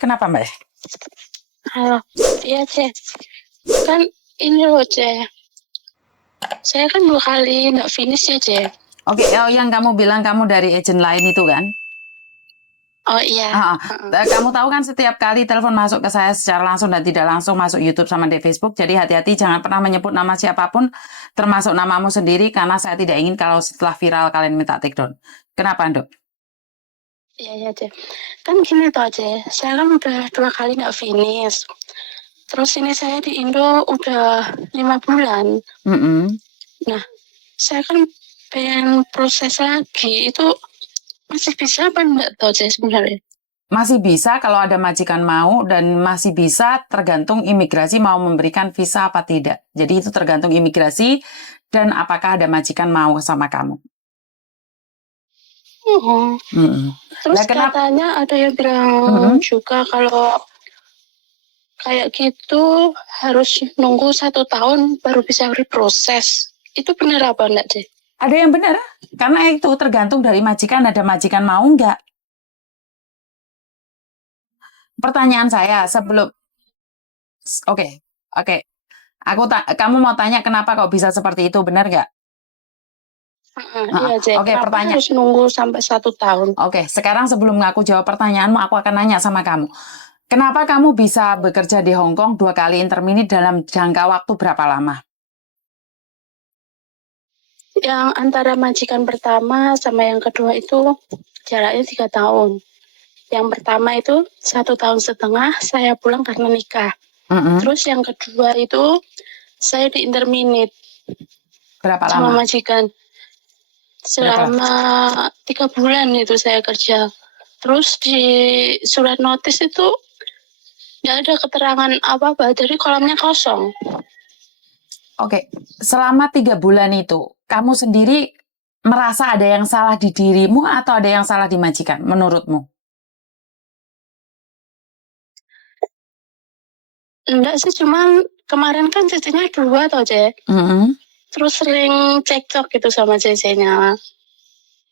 Kenapa Mbak? Halo, iya Cek. Kan ini loh Cek. Saya kan 2 kali nggak finish ya Cek. Oke, yang kamu bilang kamu dari agent lain itu kan? Oh iya. Kamu tahu kan setiap kali telepon masuk ke saya secara langsung dan tidak langsung masuk YouTube sama di Facebook, jadi hati-hati jangan pernah menyebut nama siapapun, termasuk namamu sendiri, karena saya tidak ingin kalau setelah viral kalian minta take down. Kenapa, Dok? Iya Cek. Kan gini toh Cek, saya kan udah 2 kali nggak finish. Terus ini saya di Indo udah 5 bulan. Nah, saya kan pengen proses lagi, itu masih bisa apa enggak toh Cek sebenarnya? Masih bisa kalau ada majikan mau, dan masih bisa tergantung imigrasi mau memberikan visa apa tidak. Jadi itu tergantung imigrasi dan apakah ada majikan mau sama kamu. Terus katanya ada yang bilang juga kalau kayak gitu harus nunggu 1 tahun baru bisa reproses. Itu benar apa enggak deh? Ada yang benar, karena itu tergantung dari majikan, ada majikan mau enggak. Pertanyaan saya sebelum, oke, kamu mau tanya kenapa kok bisa seperti itu, benar nggak? Iya, Cek. Kenapa pertanyaan harus nunggu sampai 1 tahun? Oke, sekarang sebelum aku jawab pertanyaanmu, aku akan nanya sama kamu. Kenapa kamu bisa bekerja di Hong Kong 2 kali intermini dalam jangka waktu berapa lama? Yang antara majikan pertama sama yang kedua itu jaraknya 3 tahun. Yang pertama itu 1,5 tahun saya pulang karena nikah. Terus yang kedua itu saya di interminit. Berapa sama lama? Majikan. Selama 3 bulan itu saya kerja. Terus di surat notis itu nggak ada keterangan apa-apa, jadi kolamnya kosong. Oke, selama 3 bulan itu, kamu sendiri merasa ada yang salah di dirimu atau ada yang salah di majikan, menurutmu? Enggak sih, cuman kemarin kan cecenya 2 toh, Cek. Terus sering cekcok gitu sama cecenya.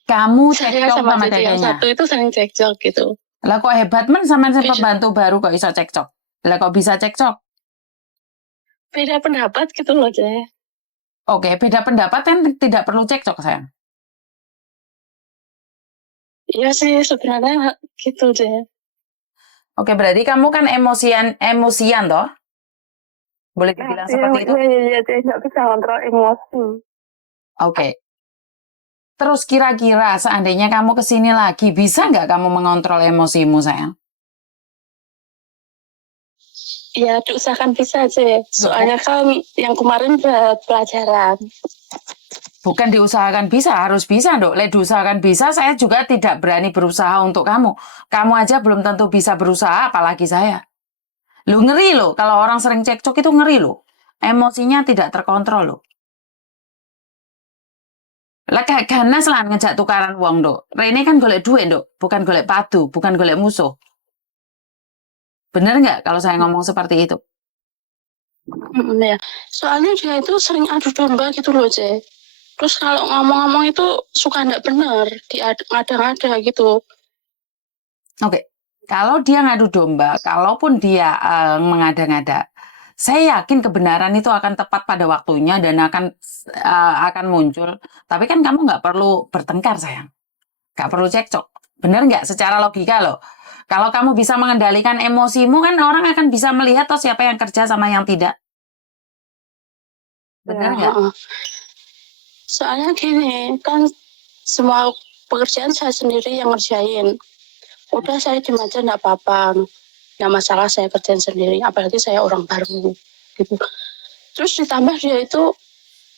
Kamu Saya cekcok sama sama cece yang cecenya? satu itu sering cekcok gitu. Lah kok hebat men sama pembantu baru kok bisa cekcok? Lah kok bisa cekcok? Beda pendapat gitu loh, Cek. Oke, beda pendapat kan tidak perlu cekcok, sayang. Iya sih, sebenarnya gitu, Cek. Oke, berarti kamu kan emosian toh? Boleh dibilang seperti itu? Iya, Cek, nggak bisa kontrol emosi. Oke. Terus kira-kira seandainya kamu kesini lagi, bisa nggak kamu mengontrol emosimu, sayang? Ya, diusahakan bisa sih. Soalnya kan yang kemarin buat pelajaran. Bukan diusahakan bisa, harus bisa, Dok. Diusahakan bisa, saya juga tidak berani berusaha untuk kamu. Kamu aja belum tentu bisa berusaha, apalagi saya. Lu ngeri loh, kalau orang sering cekcok itu ngeri loh. Emosinya tidak terkontrol loh. Lah kayak ganas lah ngejak tukaran uang, Dok. Rene kan golek duit, Dok. Bukan golek padu, bukan golek musuh. Bener nggak kalau saya ngomong seperti itu? Ya. Soalnya dia itu sering adu domba gitu loh, Cek. Terus kalau ngomong-ngomong itu suka nggak benar, diada-ngada gitu. Oke, kalau dia ngadu domba, kalaupun dia mengada-ngada, saya yakin kebenaran itu akan tepat pada waktunya dan akan muncul. Tapi kan kamu nggak perlu bertengkar, sayang. Nggak perlu cekcok. Bener nggak? Secara logika loh. Kalau kamu bisa mengendalikan emosimu, kan orang akan bisa melihat toh siapa yang kerja sama yang tidak. Bener nggak? Soalnya gini, kan semua pekerjaan saya sendiri yang ngerjain. Udah saya diem aja nggak apa-apa. Nggak masalah saya kerjain sendiri, apalagi saya orang baru gitu. Terus ditambah dia itu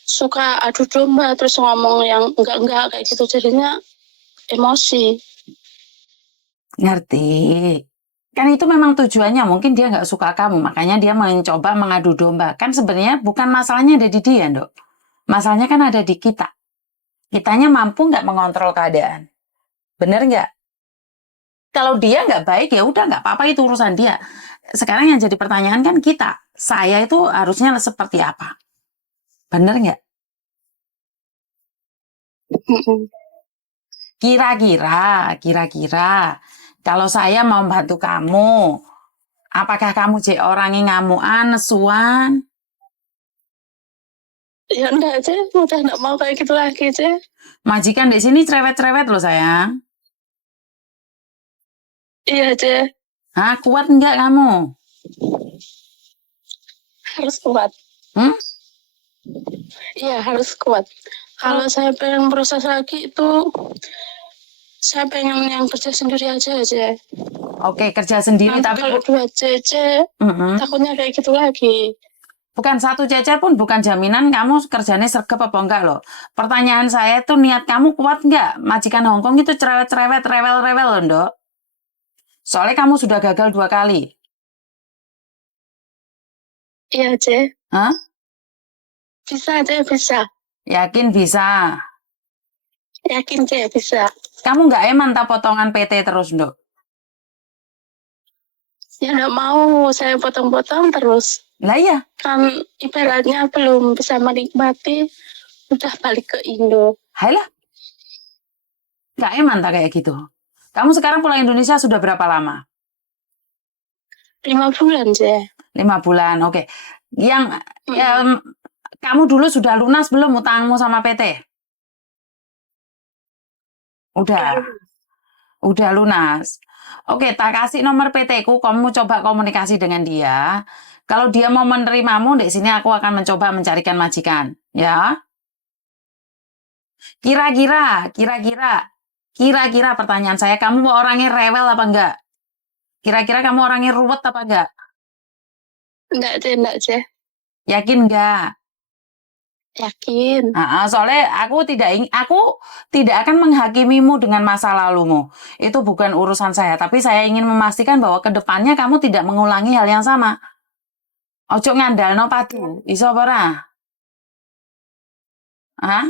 suka adu domba, terus ngomong yang enggak kayak gitu, jadinya emosi. Ngerti. Kan itu memang tujuannya, mungkin dia nggak suka kamu, makanya dia mencoba mengadu domba. Kan sebenarnya bukan masalahnya ada di dia, Dok. Masalahnya kan ada di kita. Kitanya mampu nggak mengontrol keadaan. Bener nggak? Kalau dia nggak baik, ya udah nggak apa-apa, itu urusan dia. Sekarang yang jadi pertanyaan kan kita. Saya itu harusnya seperti apa? Bener nggak? Kira-kira Kalau saya mau bantu kamu, apakah kamu je orangnya ngamuan, nesuan? Ya enggak aja, udah enggak mau kayak gitu lagi aja. Majikan di sini cerewet-cerewet loh sayang. Iya aja, Hah, kuat enggak kamu? harus kuat. Hmm? Iya harus kuat. Kalau saya pengen proses lagi itu, saya pengen yang kerja sendiri aja. Oke, kerja sendiri Nanti tapi kalau 2 cc, Mm-mm. takutnya kayak gitu lagi. Bukan satu cecer pun bukan jaminan kamu kerjanya sergap apa enggak loh. Pertanyaan saya tuh niat kamu kuat enggak? Majikan Hongkong itu cerewet-cerewet, rewel-rewel loh, Ndok. Soalnya kamu sudah gagal 2 kali. Iya aja, Hah? bisa aja bisa. Yakin bisa? Yakin aja bisa. Kamu nggak eman tak potongan PT terus, Ndok? Ya enggak mau saya potong-potong terus. Lah iya, Kan ibaratnya belum bisa menikmati, udah balik ke Indo. halah. Nggak eman tak kayak gitu. Kamu sekarang pulang Indonesia sudah berapa lama? 5 bulan aja. 5 bulan, oke. Yang kamu dulu sudah lunas belum utangmu sama PT? Udah lunas. Oke, tak kasih nomor PT ku, kamu coba komunikasi dengan dia. Kalau dia mau menerimamu, di sini aku akan mencoba mencarikan majikan, ya. Kira-kira pertanyaan saya, kamu orangnya rewel apa enggak? Kira-kira kamu orangnya ruwet apa enggak? Enggak aja. Yakin enggak? Yakin. Soalnya aku tidak akan menghakimimu dengan masa lalumu. Itu bukan urusan saya, tapi saya ingin memastikan bahwa ke depannya kamu tidak mengulangi hal yang sama. Ojo ngandalno padu, iso apa ora? Hah?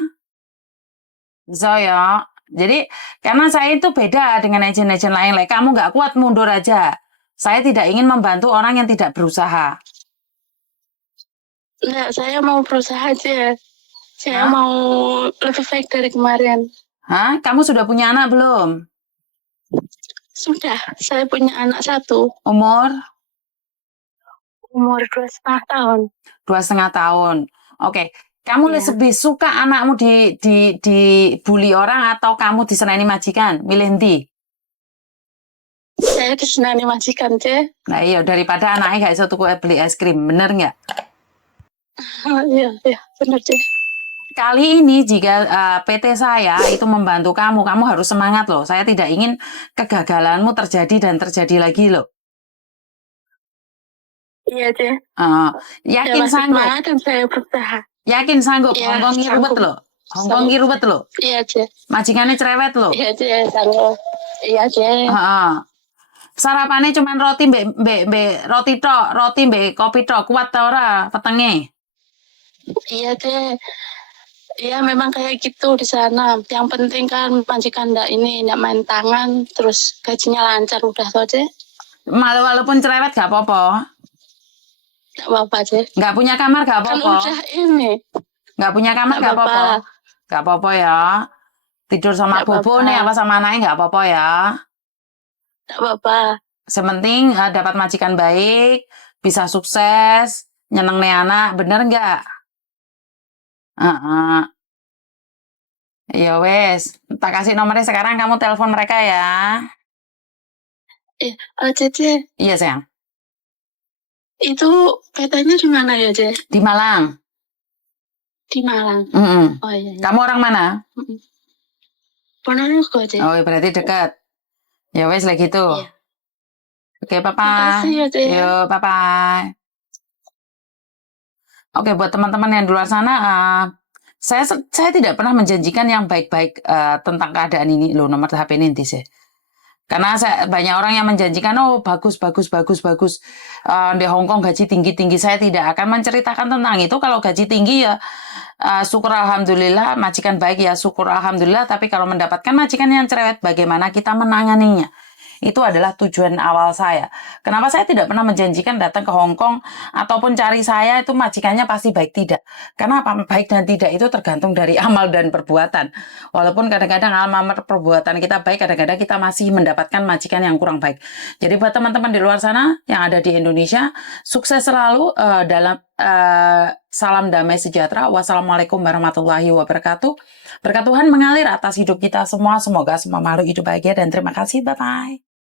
Iso ya. Jadi karena saya itu beda dengan agen-agen lain. Kamu nggak kuat mundur aja. Saya tidak ingin membantu orang yang tidak berusaha. Enggak, saya mau berusaha aja. Saya Hah? mau lebih baik dari kemarin. Hah? Kamu sudah punya anak belum? Sudah, saya punya anak 1. Umur Umur 2,5 tahun. 2,5 tahun. Oke. Kamu Iya. lebih suka anakmu dibully orang atau kamu diseneni majikan? Milih ndi? Saya disenani majikan aja. Nah iya, daripada anaknya gak iso tuku beli es krim. Bener nggak? Iya, benar deh. Kali ini jika PT saya itu membantu kamu, kamu harus semangat loh. Saya tidak ingin kegagalanmu terjadi dan terjadi lagi loh. Iya deh. Yakin Saya masih sanggup? semangat dan saya berusaha. Yakin sanggup? Iya, Hongkong ribet loh. Hongkong ribet loh. Iya deh. Majikannya cerewet loh. Iya deh, sanggup. Iya deh. Sarapannya cuma roti roti tok, roti kopi tok, kuat ta ora petenge? Iya deh. Iya memang kayak gitu di sana. Yang penting kan majikan ndak main tangan, terus gajinya lancar udah tuh aja. Walaupun cerewet gak apa-apa. Nggak apa-apa aja. Gak punya kamar gak Kan apa-apa. udah ini. Gak punya kamar gak apa-apa. Gak apa-apa ya. Tidur sama bobo nih apa sama anaknya gak apa-apa ya. Nggak apa-apa. Sementing dapat majikan baik, bisa sukses, nyeneng nih anak, bener nggak? Ya wes, tak kasih nomornya sekarang, kamu telepon mereka ya. Cece. Iya sayang. Itu PT-nya di mana ya, Ce? Di Malang. Di Malang. Oh iya. Kamu orang mana? Ponorogo, Ce. Oh berarti dekat. Ya wes lagi gitu. Iya. Oke, bye-bye. Makasih ya, Ce. Yuk, bye-bye. Oke, buat teman-teman yang di luar sana, saya tidak pernah menjanjikan yang baik-baik tentang keadaan ini loh, nomor HP ini sih. Karena banyak orang yang menjanjikan, oh bagus. Di Hongkong gaji tinggi-tinggi, saya tidak akan menceritakan tentang itu. Kalau gaji tinggi ya syukur alhamdulillah, majikan baik ya syukur alhamdulillah. Tapi kalau mendapatkan majikan yang cerewet, bagaimana kita menanganinya? Itu adalah tujuan awal saya. Kenapa saya tidak pernah menjanjikan datang ke Hong Kong ataupun cari saya itu majikannya pasti baik, tidak. Karena apa? Baik dan tidak itu tergantung dari amal dan perbuatan. Walaupun kadang-kadang amal perbuatan kita baik, kadang-kadang kita masih mendapatkan majikan yang kurang baik. Jadi buat teman-teman di luar sana yang ada di Indonesia, sukses selalu dalam salam damai sejahtera. Wassalamualaikum warahmatullahi wabarakatuh. Berkat Tuhan mengalir atas hidup kita semua. Semoga semua makhluk hidup bahagia dan terima kasih. Bye-bye.